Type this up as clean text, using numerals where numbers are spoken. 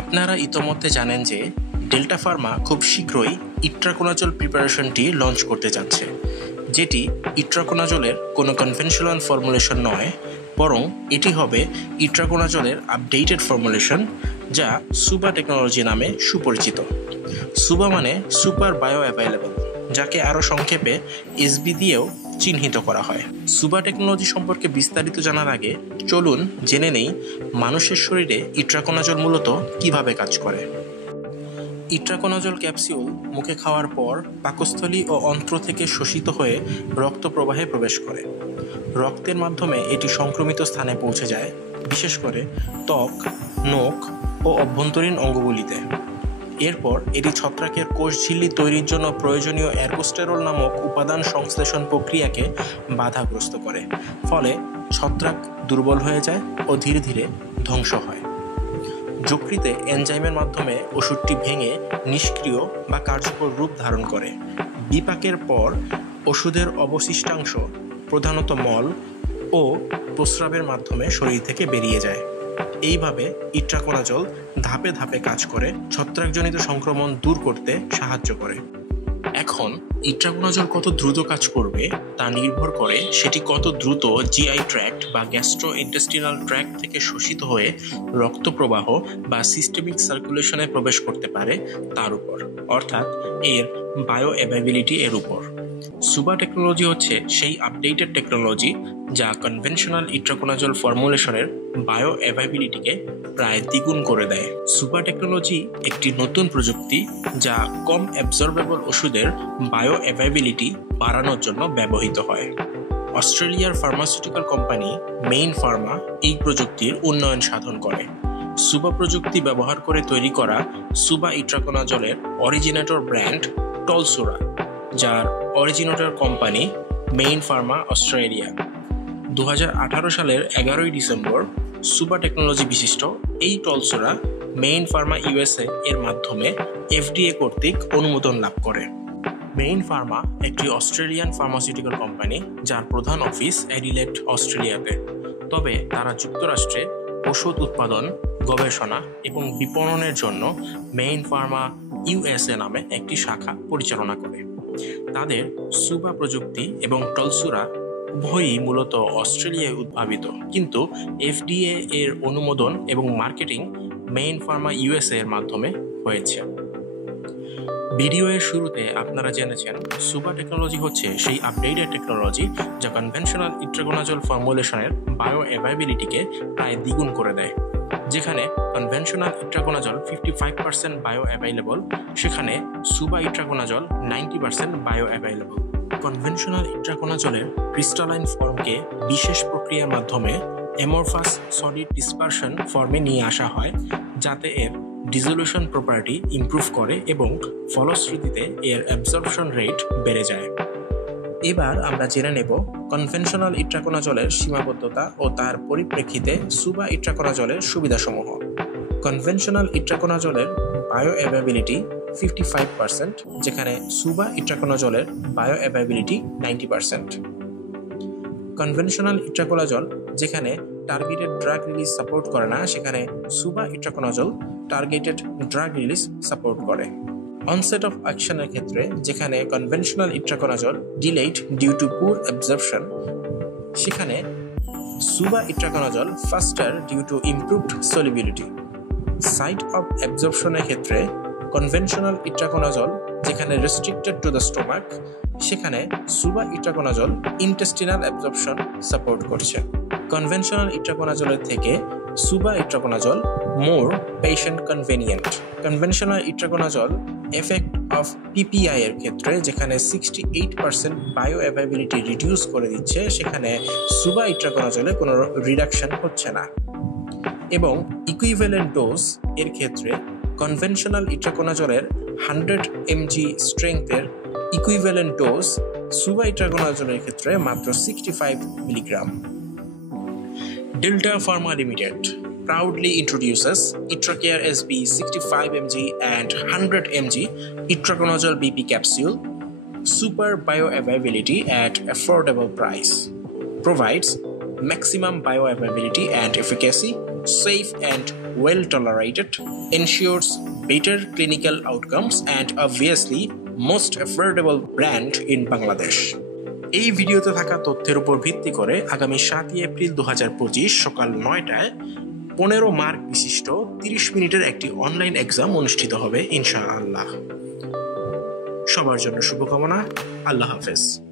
আপনারা ইতোমধ্যে জানেন যে ডেল্টা ফার্মা খুব শীঘ্রই ইট্রাকোনাজল প্রিপারেশনটি লঞ্চ করতে যাচ্ছে, যেটি ইট্রাকোনাজলের কোনো কনভেনশনাল ফর্মুলেশন নয়, বরং এটি হবে ইট্রাকোনাজলের আপডেটেড ফর্মুলেশন, যা সুবা টেকনোলজি নামে সুপরিচিত। সুবা মানে সুপার বায়ো অ্যাভাইলেবল, যাকে আরও সংক্ষেপে এসবি দিয়েও চিহ্নিত করা হয়। সুবা টেকনোলজি সম্পর্কে বিস্তারিত জানার আগে চলুন জেনে নেই মানুষের শরীরে ইট্রাকোনাজল মূলত কিভাবে কাজ করে। ইট্রাকোনাজল ক্যাপসিউল মুখে খাওয়ার পর পাকস্থলী ও অন্ত্র থেকে শোষিত হয়ে রক্ত প্রবাহে প্রবেশ করে। রক্তের মাধ্যমে এটি সংক্রমিত স্থানে পৌঁছে যায়, বিশেষ করে ত্বক, নখ ও অভ্যন্তরীণ অঙ্গগুলিতে। এরপর এটি ছত্রাকের কোষঝিল্লি তৈরির জন্য প্রয়োজনীয় অ্যারগোস্টেরল নামক উপাদান সংশ্লেষণ প্রক্রিয়াকে বাধাগ্রস্ত করে, ফলে ছত্রাক দুর্বল হয়ে যায় ও ধীরে ধীরে ধ্বংস হয়। যকৃতে এনজাইমের মাধ্যমে ওষুধটি ভেঙে নিষ্ক্রিয় বা কার্যকর রূপ ধারণ করে। বিপাকের পর ওষুধের অবশিষ্টাংশ প্রধানত মল ও প্রস্রাবের মাধ্যমে শরীর থেকে বেরিয়ে যায়। এইভাবে ইট্রাকোনাজল ধাপে ধাপে কাজ করে ছত্রাকজনিত সংক্রমণ দূর করতে সাহায্য করে। এখন ইট্রাকোনাজল কত দ্রুত কাজ করবে তা নির্ভর করে সেটি কত দ্রুত জিআই ট্র্যাক্ট বা গ্যাস্ট্রো ইন্টেস্টিনাল ট্র্যাক্ট থেকে শোষিত হয়ে রক্ত প্রবাহ বা সিস্টেমিক সার্কুলেশনে প্রবেশ করতে পারে তার উপর, অর্থাৎ এর বায়ো অ্যাভাইবিলিটি এর উপর। সুবা টেকনোলজি হচ্ছে সেই আপডেটেড টেকনোলজি যা কনভেনশনাল ইট্রাকোনাজল ফর্মুলেশনের বায়ো অ্যাভাইবিলিটিকে প্রায় দ্বিগুণ করে দেয়। সুবা টেকনোলজি একটি নতুন প্রযুক্তি যা কম অ্যাবজর্বেবল ওষুধের বায়ো অ্যাভাইবিলিটি বাড়ানোর জন্য ব্যবহৃত হয়। অস্ট্রেলিয়ার ফার্মাসিউটিক্যাল কোম্পানি মেইন ফার্মা এই প্রযুক্তির উন্নয়ন সাধন করে। সুবা প্রযুক্তি ব্যবহার করে তৈরি করা সুবা ইট্রাকোনাজলের অরিজিনেটর ব্র্যান্ড টলসুরা, যার originator company main Pharma Australia. 2018 সালের 11 ডিসেম্বর সুবা টেকনোলজি বিশিষ্ট এই টলসুরা মেইন ফার্মা ইউএসএ এর মাধ্যমে এফডিএ কর্তৃক অনুমোদন লাভ করে। মেইন ফার্মা একটি অস্ট্রেলিয়ান ফার্মাসিউটিক্যাল কোম্পানি, যার প্রধান অফিস অ্যাডিলেড, অস্ট্রেলিয়াতে। তবে তারা যুক্তরাষ্ট্রে ওষুধ উৎপাদন, গবেষণা এবং বিপণনের জন্য মেইন ফার্মা ইউএসএ নামে একটি শাখা পরিচালনা করে। তাদের সুবা প্রযুক্তি এবং টলসুরা উভয়ই মূলত অস্ট্রেলিয়ায় উদ্ভাবিত, কিন্তু এফডিএ এর অনুমোদন এবং মার্কেটিং মেইন ফার্মা ইউএসএ এর মাধ্যমে হয়েছে। ভিডিওর শুরুতে আপনারা জেনেছেন সুবা টেকনোলজি হচ্ছে সেই আপডেটেড টেকনোলজি যা কনভেনশনাল ইট্রাকোনাজল ফর্মুলেশনের বায়ো অ্যাভাইবিলিটিকে প্রায় দ্বিগুণ করে দেয়। যেখানে কনভেনশনাল ইট্রাকোনাজল 55% বায়ো অ্যাভাইলেবল, সেখানে SUBA itraconazole 90% bio available. Conventional ইট্রাকোনাজলের ক্রিস্টালাইন ফর্মকে বিশেষ প্রক্রিয়ার মাধ্যমে অ্যামরফাস সলিড ডিসপারশন ফর্মে নিয়ে আসা হয়, যাতে এর ডিসোলিউশন প্রপার্টি ইমপ্রুভ করে এবং ফলশ্রুতিতে এর অ্যাবজর্পশন রেট বেড়ে যায়। এবার আমরা জেনে নেব কনভেনশনাল ইট্রাকোনাজলের সীমাবদ্ধতা ও তার পরিপ্রেক্ষিতে সুবা ইট্রাকোনাজলের সুবিধাসমূহ। কনভেনশনাল ইট্রাকোনাজলের বায়ো অ্যাভাইবিলিটি 55%, যেখানে সুবা ইট্রাকোনাজলের বায়ো অ্যাভাইবিলিটি 90%। কনভেনশনাল ইট্রাকোনাজল যেখানে টার্গেটেড ড্রাগ রিলিজ সাপোর্ট করে না, সেখানে SUBA itraconazole targeted drug release support করে। অনসেট অফ অ্যাকশনের ক্ষেত্রে যেখানে conventional itraconazole delayed due to poor absorption, সেখানে SUBA itraconazole faster due to improved solubility. Site of অ্যাবজর্পশনের ক্ষেত্রে কনভেনশনাল ইট্রাকোনাজল যেখানে রেস্ট্রিক্টেড টু দ্য স্টোমাক, সেখানে SUBA itraconazole intestinal absorption support করছে। কনভেনশনাল ইট্রাকোনাজলের থেকে SUBA itraconazole more patient convenient. Conventional itraconazole effect of PPI এর ক্ষেত্রে যেখানে 68% বায়ো অ্যাভাইবিলিটি রিডিউস করে দিচ্ছে, সেখানে সুবা ইট্রাকোনাজলে কোনো রিডাকশন হচ্ছে না। এবং ইকুইভ্যালেন্ট ডোজ এর ক্ষেত্রে কনভেনশনাল ইট্রাকোনাজলের 100 mg স্ট্রেংথের ইকুইভ্যালেন্ট ডোজ সুবা ইট্রাকোনাজলের ক্ষেত্রে মাত্র 65 milligram. Delta Pharma Limited proudly introduces Itracare SB 65 mg and 100 mg itraconazole BP capsule, super bioavailability at affordable price, provides maximum bioavailability and efficacy, safe and well tolerated, ensures better clinical outcomes, and obviously most affordable brand in Bangladesh. এই ভিডিওতে থাকা তথ্যের উপর ভিত্তি করে আগামী 7 April 2025 সকাল 9টায় 15 mark বিশিষ্ট 30 মিনিটের একটি অনলাইন এক্সাম অনুষ্ঠিত হবে ইনশাআল্লাহ। সবার জন্য শুভকামনা। আল্লাহ হাফেজ।